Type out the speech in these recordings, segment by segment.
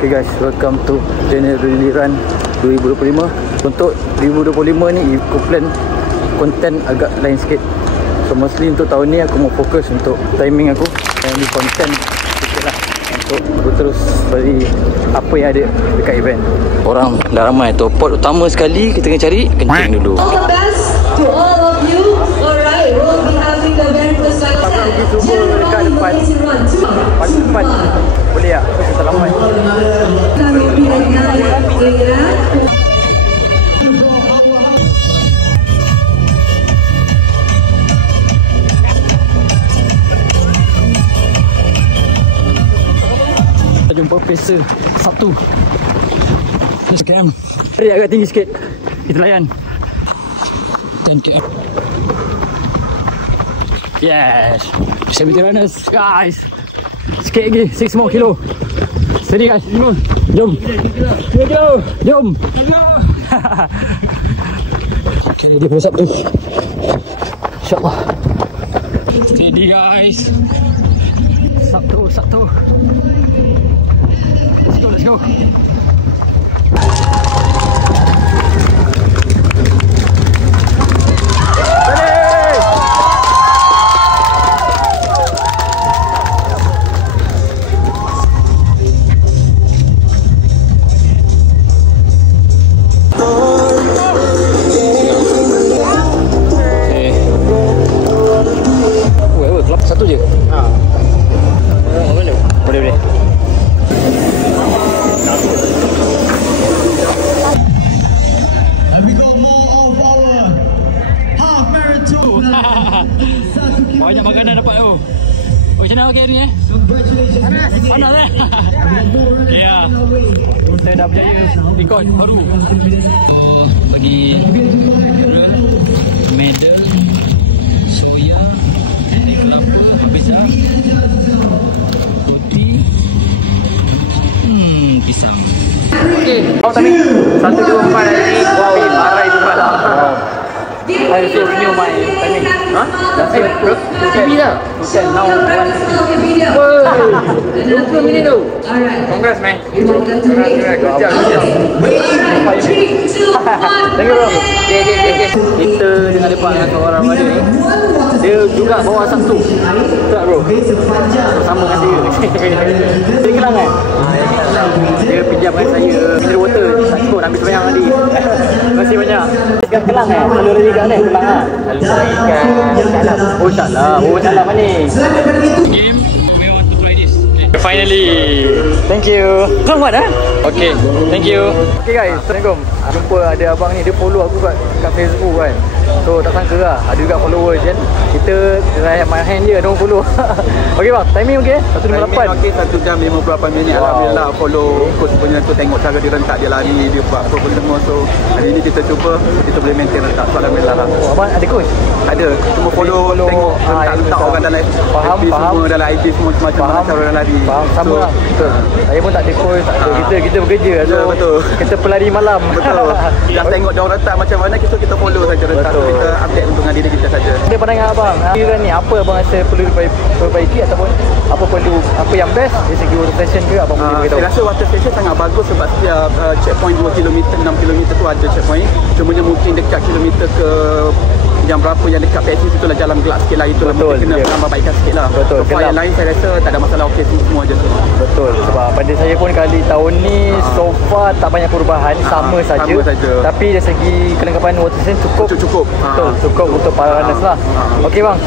Okay guys, welcome to January Run 2025. Untuk 2025 ni aku plan konten agak lain sikit. So mostly untuk tahun ni aku mau fokus untuk timing aku dan ni konten sikit lah untuk aku terus beri apa yang ada dekat event. Orang dah ramai tu. Pot utama sekali kita kena cari kencing dulu. All the best to all of you. Alright, we'll be having the very first round. Dekat depan paling depan boleh tak? Selamat. Kami pilih naik kita jumpa pacer Sabtu 10 km. Beri agak tinggi sikit. Kita layan 10 km. Yes, 70 runners guys. Sikit lagi 6 more kilo. Steady guys. Jom 2 kilo. Jom. Okay, dia pada Sabtu. InsyaAllah. Steady guys. Sabtu. Let's go. Satu je? Boleh. And we got more of our half marathon. Banyak makanan dapat tu. Oh, macam mana okey ni Congratulations. Panas Ya. Saya dah berjaya ikut baru. Bagi medal soya kelapa habis dah. Roti. Pisang. Okey, awak tadi 124 hari ni. Wow, marah itu kan. I also renew my timing. That's it. TV lah. Okay, now 20 minit tu. Congrats man. Congrats. Good job. Thank you bro. Okay. Kita dengan lepas dengan seorang mana ni. Dia juga bawa Sabtu. Tak bro? Sama dengan dia. Dia kelang kan? Dia pinjamkan saya mineral water. Tak cukup ambil sebanyak tadi. Terima kasih banyak. Ikan kelang kan? Kalau dari kat ni kelang kan? Kalau ikan salam. Oh salam. Oh salam mana ni? Game. We want to try this. Finally. Thank you. Selamat Okay. Thank you. Okay guys. Assalamualaikum. Jumpa ada abang ni. Dia follow aku kat Facebook kan. So tak sangka lah. Ada juga follower je kan. Kita raih my hand je. Ada orang follow. Okay bang. Timing okay? 1.58. Timing okay. 1 jam 58 minit. Wow. Alhamdulillah follow coach punya. Aku tengok cara dia rentak. Dia lari. Dia buat apa pun semua. So hari ni kita cuba. Kita boleh maintain rentak. So alhamdulillah lah. Oh, abang ada coach? Ada. Cuma follow tengok rentak orang dalam faham. semua dalam IG semua macam mana cara orang lari. Faham. Sama lah. Betul. Saya pun tak ada coach. Tak ada. Kita bekerja. So betul. Kita pelari malam. Betul. Dah tengok dia orang rentak macam mana. Kita follow saja rentak. Kita update untuk diri kita saja. Ada pandangan abang. Kira ni apa abang rasa perlu diperbaiki ataupun apa yang best dari segi water station ke abang boleh beritahu? Saya rasa water station sangat bagus sebab setiap checkpoint 2 km, 6 km tu ada checkpoint. Cumanya mungkin dekat kilometer ke yang berapa yang dekat PSC tu lah jalan gelap sikit lah. Itulah mungkin kena menambahbaikkan sikit lah. Betul. So yang lain saya rasa tak ada masalah, okey semua je semua. Betul. Sebab pada saya pun kali tahun ni so far tak banyak perubahan, sama saja. Tapi dari segi kelengkapan water station cukup. Betul, cukup untuk para runners lah. Okey bang.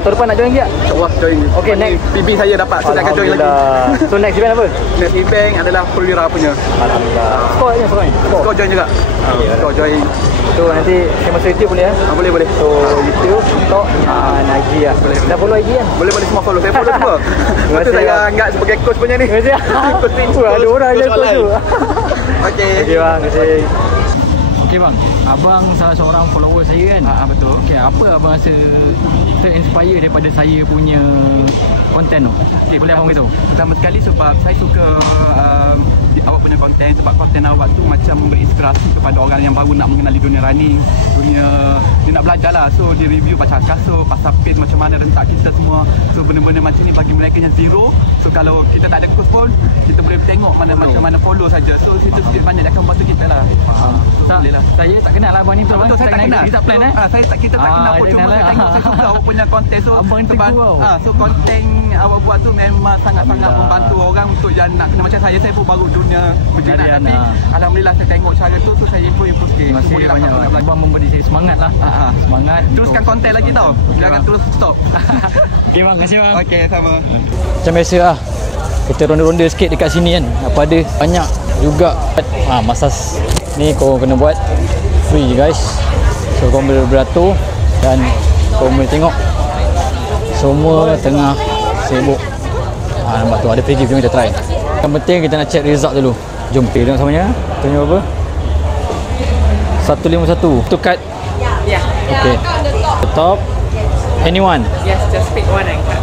Tahun depan nak join lagi tak? InsyaAllah join. Okey, next PB saya dapat, saya akan join lagi. So next event apa? Next event adalah Perwira punya. Alhamdulillah. Skor join juga. Skor join. So nanti saya masuk YouTube boleh Boleh. So YouTube, TikTok, dan IG lah. Dah follow IG kan? Boleh semua follow. Saya follow semua. Betul saya anggap sebagai coach punya ni. Ada orang yang coach tu. Okey. Okey bang, terima kasih. Okay bang, abang salah seorang follower saya kan? Betul. Okay, apa abang rasa terinspire daripada saya punya konten tu? Okay, boleh abang beritahu? Pertama sekali sebab saya suka awak punya konten, sebab konten awak tu macam berinspirasi kepada orang yang baru nak mengenali dunia running, dia nak belajar lah. So dia review pasal kasut, pasal pace, macam mana rentak kita semua. So benda-benda macam ni bagi mereka yang zero. So kalau kita tak ada coach pun, kita boleh tengok macam mana follow saja. So situ sikit banyak dia akan bantu kita lah. Saya tak kenal lah abang ni. Betul, saya tak kenal. Kita plan kita tak kenal pun, cuma saya tengok, saya suka awak punya konten. So abang sebab so konten awak buat tu memang sangat-sangat membantu orang untuk yang nak kena macam saya. Saya pun baru dunia berjalan, tapi alhamdulillah saya tengok cara tu, so saya improve sikit. Terima kasih banyak. Abang memberi saya semangat lah. Semangat. Teruskan konten lagi tau. Jangan terus stop. Okay bang, kasih bang. Okay, sama. Macam biasa lah, kita ronda-ronda sikit dekat sini kan. Apa ada, banyak juga masas ni kau kena buat free je guys. So kau boleh beratur dan kau boleh tengok semua tengah sibuk. Nampak tu ada free gift, jom kita try. Yang penting kita nak check result dulu. Jom kita tengok samanya. Tanya apa? 151 tu cut. Yeah. Okay. The top. Anyone? Yes, just pick one and cut.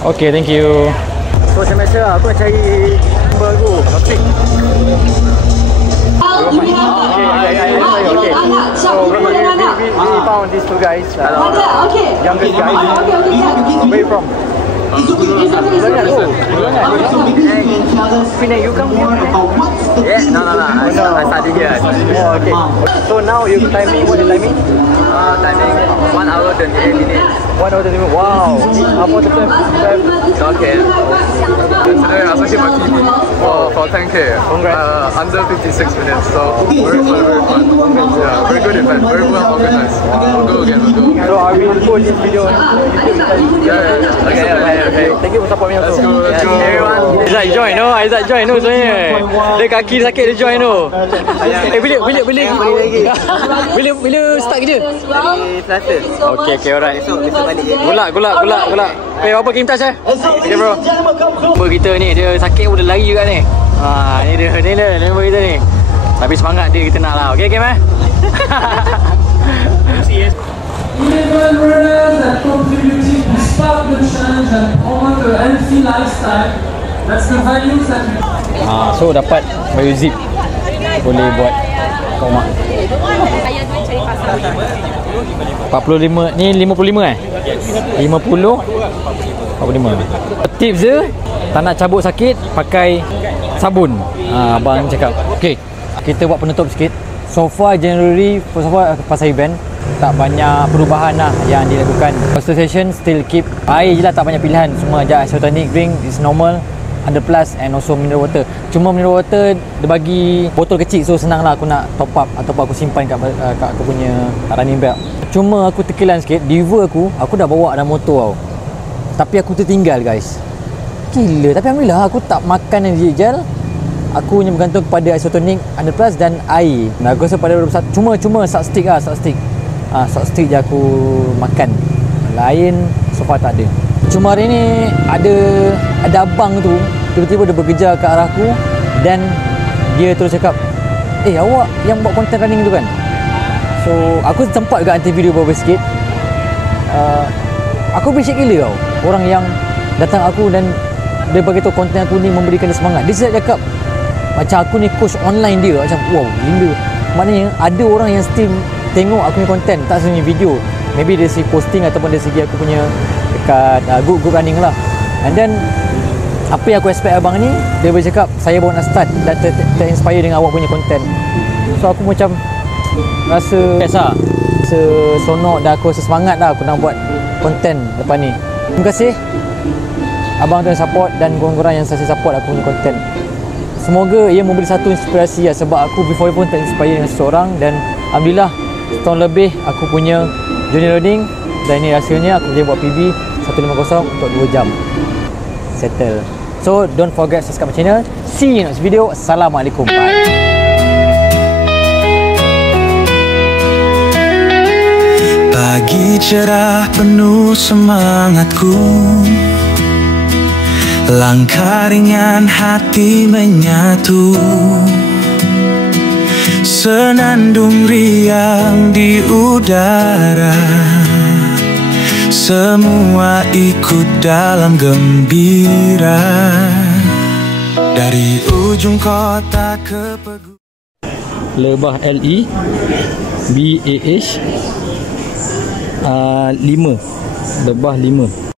Okay, thank you. So macam biasa aku nak cari number aku. Okay. So we found these two guys. Youngest guys. Where you from? Penang, you come here? Yeah, no. I started here. Oh, okay. So now you timing, what is the timing? Timing 1 hour 28 minutes. 1 hour 20 minutes. Wow. Apa tu time? Okay. Today I'm actually my PB for 10K. Under 56 minutes, so very fun. Yeah, very good event, very well organized. We'll go again. So I will post this video on YouTube. Yeah. Okay. Thank you for support me also. Let's go. Everyone. Aizat join no? Aizat join no sebenarnya. Dia kaki sakit dia join no. Bila start kerja? Selasa. Okay, alright. Besok balik je. Gulak. Apa game touch Okay bro. Member kita ni dia sakit pun dia lari juga ni. Ni dia member kita ni. Tapi semangat dia kita nak lah. Okay game Eleven runners that contributed to spark the challenge and promote a healthy lifestyle. That's the values that we... So dapat baju zip. Boleh buat kat rumah. 45 ni 55 Yes. 50 45. Tips je, tak nak cabut sakit pakai sabun. Abang cakap. Okey. Kita buat penutup sikit. So far January pasal event tak banyak perubahan lah yang dilakukan. First session still keep air je lah, tak banyak pilihan. Semua je isotonic drink is normal 100 plus and also mineral water. Cuma mineral water dia bagi botol kecil, so senang lah aku nak top up ataupun aku simpan kat aku punya running belt. Cuma aku terkilan sikit, Diva aku dah bawa dalam motor tau, tapi aku tertinggal guys. Gila, tapi alhamdulillah aku tak makan yang gel. Aku hanya bergantung kepada isotonic 100 plus dan air. Aku rasa pada cuma salt stick lah, salt stick je aku makan. Lain so far tak ada. Cuma hari ni ada abang tu tiba-tiba dia berkejar ke arah aku dan dia terus cakap, awak yang buat konten running tu kan? So aku sempat juga hantar video beberapa sikit. Aku appreciate gila tau orang yang datang aku dan dia beritahu konten aku ni memberikan dia semangat. Dia sedap cakap macam aku ni coach online dia, macam wow gila. Maknanya ada orang yang still tengok aku punya konten, tak sebenarnya video. Maybe dari segi posting ataupun dari segi aku punya dekat group running lah. And then apa yang aku expect abang ni, dia bercakap saya baru nak start dan terinspire dengan awak punya konten. So aku macam rasa biasa, seronok dan aku rasa semangat lah aku nak buat konten lepas ni. Terima kasih abang tu yang support dan korang-korang yang selalu support aku punya konten. Semoga ia memberi satu inspirasi lah, sebab aku before pun terinspire dengan seseorang dan alhamdulillah setahun lebih aku punya journey loading dan ini hasilnya aku boleh buat PB 150 untuk 2 jam. Settle. So don't forget subscribe my channel. See you next video. Assalamualaikum. Bye. Pagi cerah penuh semangatku, Langkah ringan hati menyatu, senandung riang di udara, semua ikut dalam gembira. Dari ujung kota ke pegunungan. Lebah LE BAH 5. Lebah 5.